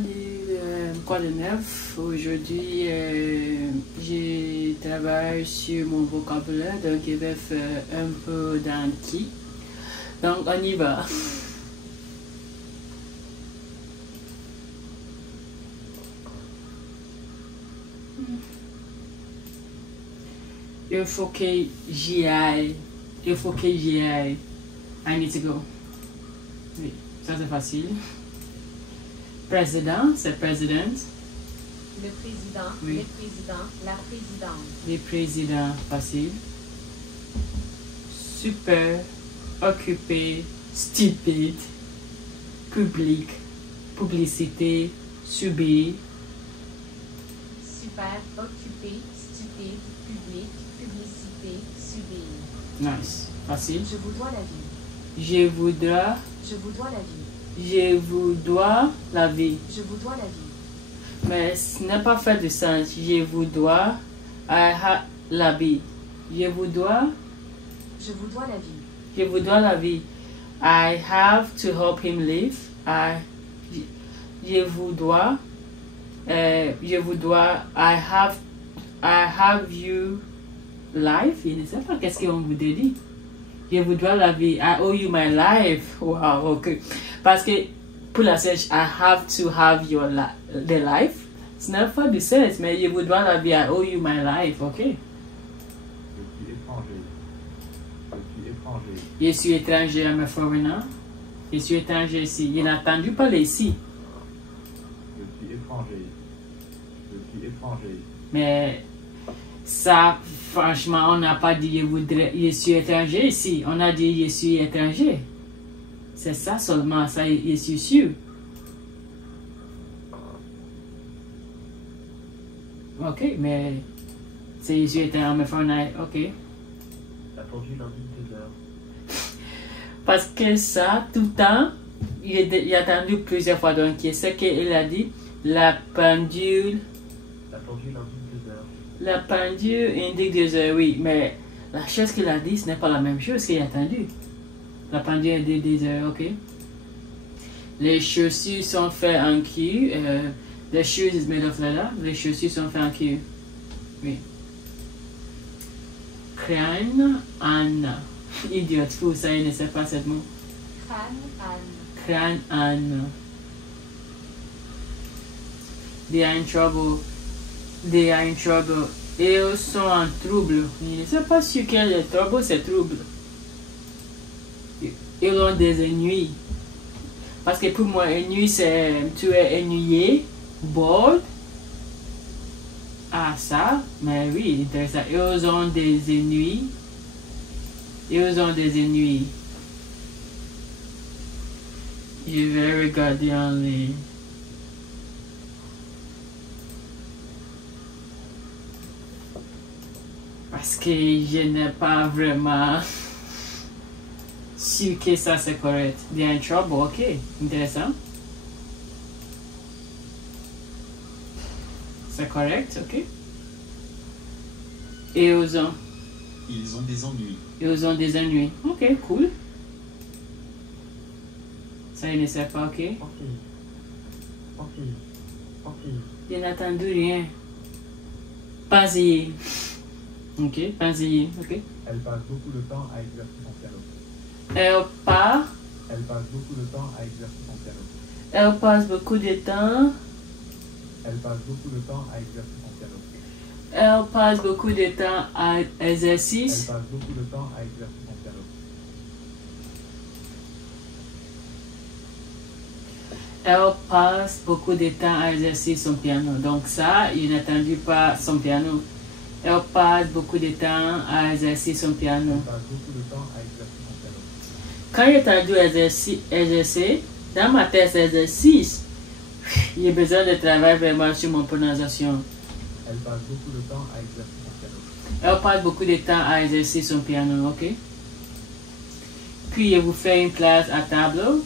Salut, quoi de neuf? Aujourd'hui, je travaille sur mon vocabulaire, donc je vais faire un peu d'anki. Donc, on y va. Il faut que j'y aille. Il faut que j'y aille. I need to go. Oui, ça c'est facile. Président, c'est président. Le président, Oui. les présidents, la présidente. Les présidents, facile. Super, occupé, stupide, public, publicité, subir. Super, occupé, stupide, public, publicité, subir. Nice, facile. Je vous dois la vie. Je voudrais, Je vous dois la vie. je vous dois la vie. Je vous dois la vie. Mais ce n'est pas fait de sens. Je vous dois, I have la vie. Je vous dois, Je vous dois la vie. je vous dois la vie. I have to help him live. Je vous dois, I have you life. Je ne sais pas qu'est-ce qu'on vous dit. Je vous dois la vie. I owe you my life. Wow, ok. Parce que pour la search, I have to have the life. Ce n'est pas du sens, mais je vous dois la vie. I owe you my life, ok. Je suis étranger. Je suis étranger. Je suis étranger, I'm a foreigner. Je suis étranger ici. Je n'ai entendu parler ici. Je suis étranger. Je suis étranger. Mais ça, franchement, on n'a pas dit je suis étranger ici. On a dit je suis étranger. C'est ça seulement, ça, je suis sûr. Ok, mais c'est je suis étranger, mais foreigner, ok. Attendu lundi 2h. Parce que ça, tout le temps, il a entendu plusieurs fois. Donc, c'est qu'il a dit la pendule. Attendu lundi 2h. La pendule indique 2 heures, oui, mais la chose qu'il a dit, ce n'est pas la même chose qu'il a entendu. La pendule indique 2 heures, ok. Les chaussures sont faites en cuir. The shoes is made of leather. Les chaussures sont faites en cuir. Oui. Crâne, Anne. Idiot, fou, ça, il ne sait pas ce mot. Crâne, Anne. Crâne, Anne. They are in trouble. They are in trouble. Ils sont en trouble. Je ne sais pas sur quel est trouble, c'est trouble. Ils ont des ennuis. Parce que pour moi, ennui, c'est tu es ennuyé, bored. Ah, ça, mais oui, intéressant. Ils ont des ennuis. Ils ont des ennuis. Je vais regarder en ligne. Parce que je n'ai pas vraiment sûr que ça c'est correct. They are in trouble, ok. Intéressant. C'est correct, ok. Et ils ont des ennuis. Ils ont des ennuis. Ok, cool. Ça, il ne sait pas, ok. Ok. Je n'ai entendu rien. Passer. Ok, passer, ok. Elle passe beaucoup de temps à exercer son piano. Elle part. Elle passe beaucoup de temps à exercer son piano. Elle passe beaucoup de temps. Elle passe beaucoup de temps à exercer son piano. Elle passe beaucoup de temps à Elle exercice. passe beaucoup de temps à exercer son piano. Elle passe beaucoup de temps à exercer son piano. Donc ça, il n'attendit pas son piano. Elle passe beaucoup de temps à exercer son piano. Elle passe beaucoup de temps à exercer son piano. Quand j'ai entendu exercer, dans ma tête, c'est exercice. J'ai besoin de travailler vraiment sur mon prononciation. Elle passe beaucoup de temps à exercer son piano. Elle passe beaucoup de temps à exercer son piano, ok? Puis, je vous fais une place à tableau.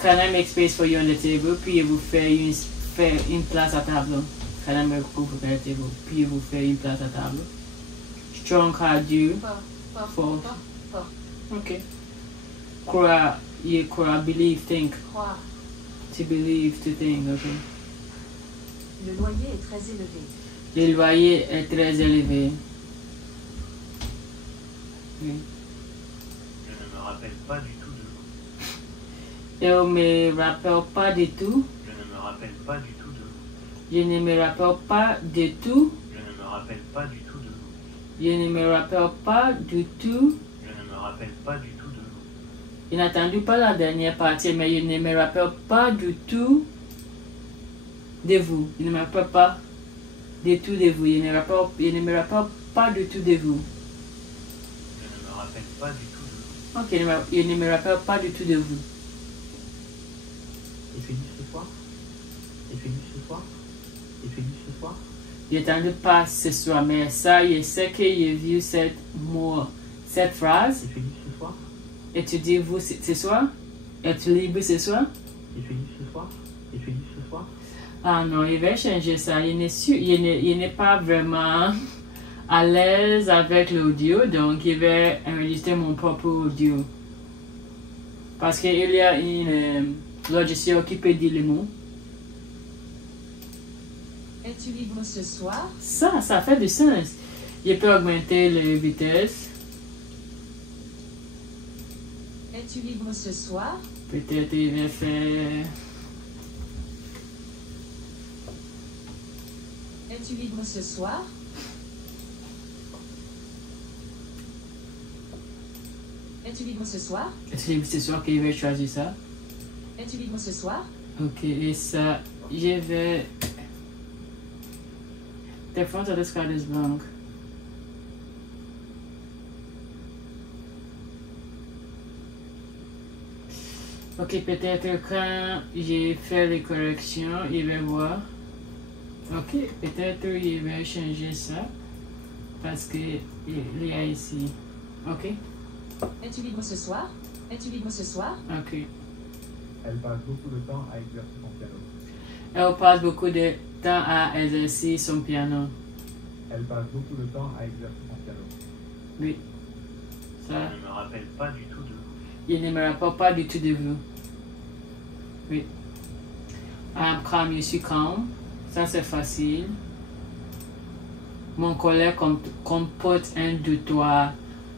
Can I make space for you on the table? Puis, je vous fais une place à tableau. Can I make room for the table? Puis, je vous fais une place à tableau. Strong hard you. Pas. Fort. Ok. Croire, believe, think. Croire. To believe, to think, ok. Le loyer est très élevé. Le loyer est très élevé. Oui. Je ne me rappelle pas du tout de vous. Je ne me rappelle pas du tout. Je ne me rappelle pas du tout de vous. Je ne me rappelle pas du tout. Je ne me rappelle pas du tout de vous. Je ne me rappelle pas du tout. Je ne me rappelle pas du tout de vous. Je n'ai entendu pas la dernière partie, mais je ne me rappelle pas du tout de vous. Je ne me rappelle pas du tout de vous. Je ne me rappelle pas du tout de vous. Je ne me rappelle pas du tout de vous. Ok, je ne me rappelle pas du tout de vous. Et Félix ce soir? Et Félix ce soir? Et Félix ce soir? Je n'entends pas ce soir, mais ça, je sais que j'ai vu cette phrase. Et Félix ce soir? Et tu dis vous ce soir? Es-tu libre ce soir? Et Félix ce soir? Et Félix ce soir? Ah non, je vais changer ça. Je n'ai pas vraiment à l'aise avec l'audio, donc je vais enregistrer mon propre audio. Parce qu'il y a une logiciel qui peut dire les mots. Es-tu libre ce soir? Ça fait du sens. Je peux augmenter la vitesse. Es-tu libre ce soir? Peut-être il va faire... Es-tu libre ce soir? Es-tu libre ce soir? C'est sûr qu'il va choisir ça. Es-tu libre ce soir? Ok, et ça, je vais... Der Frontal des Card is blank. Ok, peut-être quand j'ai fait les corrections, il va voir. Ok, peut-être il va changer ça. Parce que il y a ici. Ok? Es-tu libre ce soir? Es-tu libre ce soir? Ok. Elle passe beaucoup de temps à exercer son piano. Elle passe beaucoup de temps à exercer son piano. Elle passe beaucoup de temps à exercer son piano. Oui. Je Ça. ne me rappelle pas du tout de vous. Il ne me rappelle pas du tout de vous. Oui. I'm calm, je suis calme. Ça, c'est facile. Mon collègue comporte un doutoir.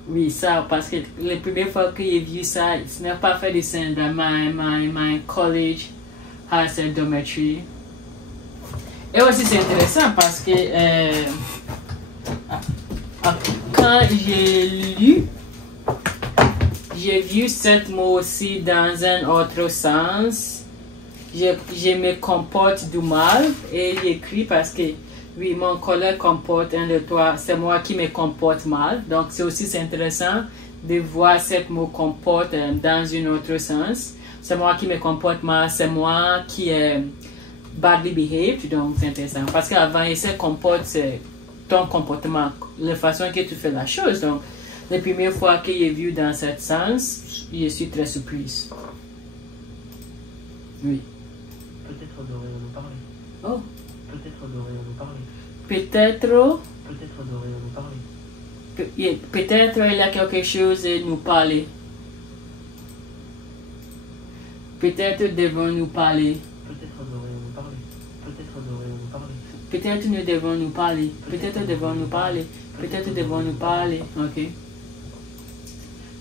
Oui, ça, parce que la première fois que j'ai vu ça, ce n'est pas fait de sens. My college has a dormitory. Et aussi, c'est intéressant parce que quand j'ai lu, j'ai vu ce mot aussi dans un autre sens. Je me comporte du mal et j'écris parce que oui, mon collègue comporte un de toi, c'est moi qui me comporte mal. Donc c'est aussi intéressant de voir ce mot comporte dans un autre sens. C'est moi qui me comporte mal, c'est moi qui est badly behaved. Donc c'est intéressant parce qu'avant il se comporte, c'est ton comportement, la façon que tu fais la chose. Donc la première fois que j'ai vu dans ce sens, je suis très surprise. Oui. Peut-être devrions-nous parler. Oh. Peut-être devrions-nous parler. Peut-être Peut-être devrions-nous parler. peut-être il y a quelque chose à nous parler. Peut-être devons-nous parler. Peut-être devrions-nous parler. Peut-être devrions-nous parler. Peut-être nous devons nous parler. Peut-être devons nous parler. Peut-être devons nous parler. Ok.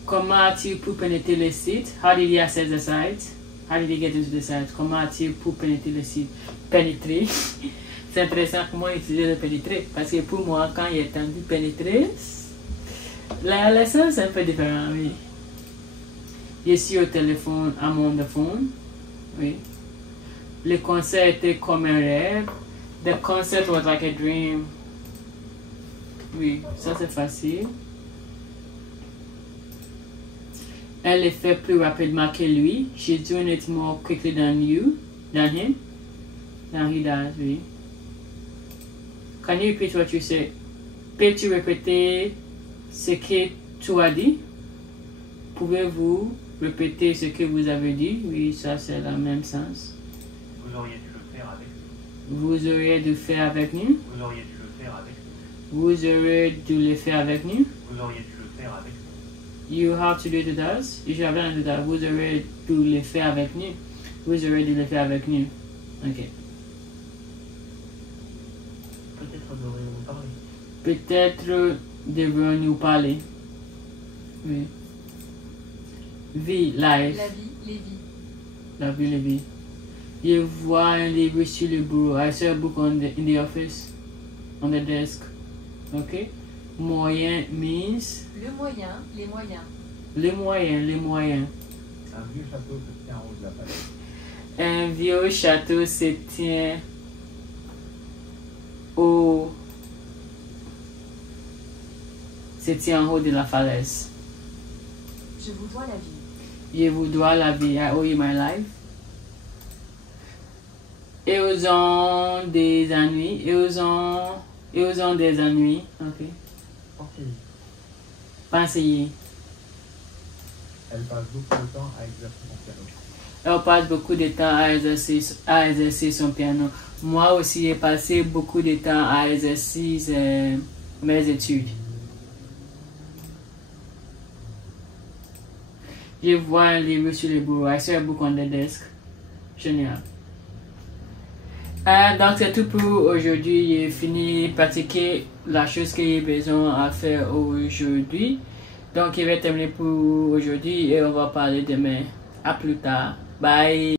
Comment as-tu pu pénétrer le site? How did he access the site? How did he get into the site? Comment as-tu pu pénétrer le site? Pénétrer. C'est intéressant comment utiliser le pénétrer. Parce que pour moi, quand il est entendu pénétrer, la leçon c'est un peu différent, oui. Je suis au téléphone, à mon téléphone. Oui. Le concert était comme un rêve. The concert was like a dream. Oui, ça c'est facile. Elle le fait plus rapidement que lui. She's doing it more quickly than you, than him. Than he does, oui. Can you repeat what you said? Peux-tu répéter ce que tu as dit? Pouvez-vous répéter ce que vous avez dit? Oui, ça c'est le même sens. Vous auriez dû le faire avec nous. Vous auriez dû faire avec nous? Vous auriez dû le faire avec nous. Vous auriez dû le faire avec nous? Vous auriez dû le faire avec nous. You have to do it with us. You should have done it with us. Vous auriez dû le faire avec nous. Vous aurez dû le faire avec nous. Ok. Peut-être devrions-nous parler. Peut-être devrions-nous parler. Oui. Vie, life. La vie, les vies. La vie, les vies. Je vois un livre sur le bureau. I saw a book in the office. On the desk. Ok. Moyen means. Le moyen, les moyens. Les moyens, les moyens. Un vieux château se tient en haut de la falaise. Un vieux château se tient au. Se tient en haut de la falaise. Je vous dois la vie. Je vous dois la vie. I owe you my life. Ils ont des ennuis. Ils ont des ennuis. Ok. Pensez-y. Pensez-y. Elle passe beaucoup de temps à exercer son piano. Elle passe beaucoup de temps à exercer son piano. Moi aussi, j'ai passé beaucoup de temps à exercer mes études. Je vois un livre sur le bureau. I saw a book on the desk. Génial. Donc c'est tout pour aujourd'hui. J'ai fini de pratiquer la chose que j'ai besoin à faire aujourd'hui. Donc je vais terminer pour aujourd'hui et on va parler demain. À plus tard. Bye.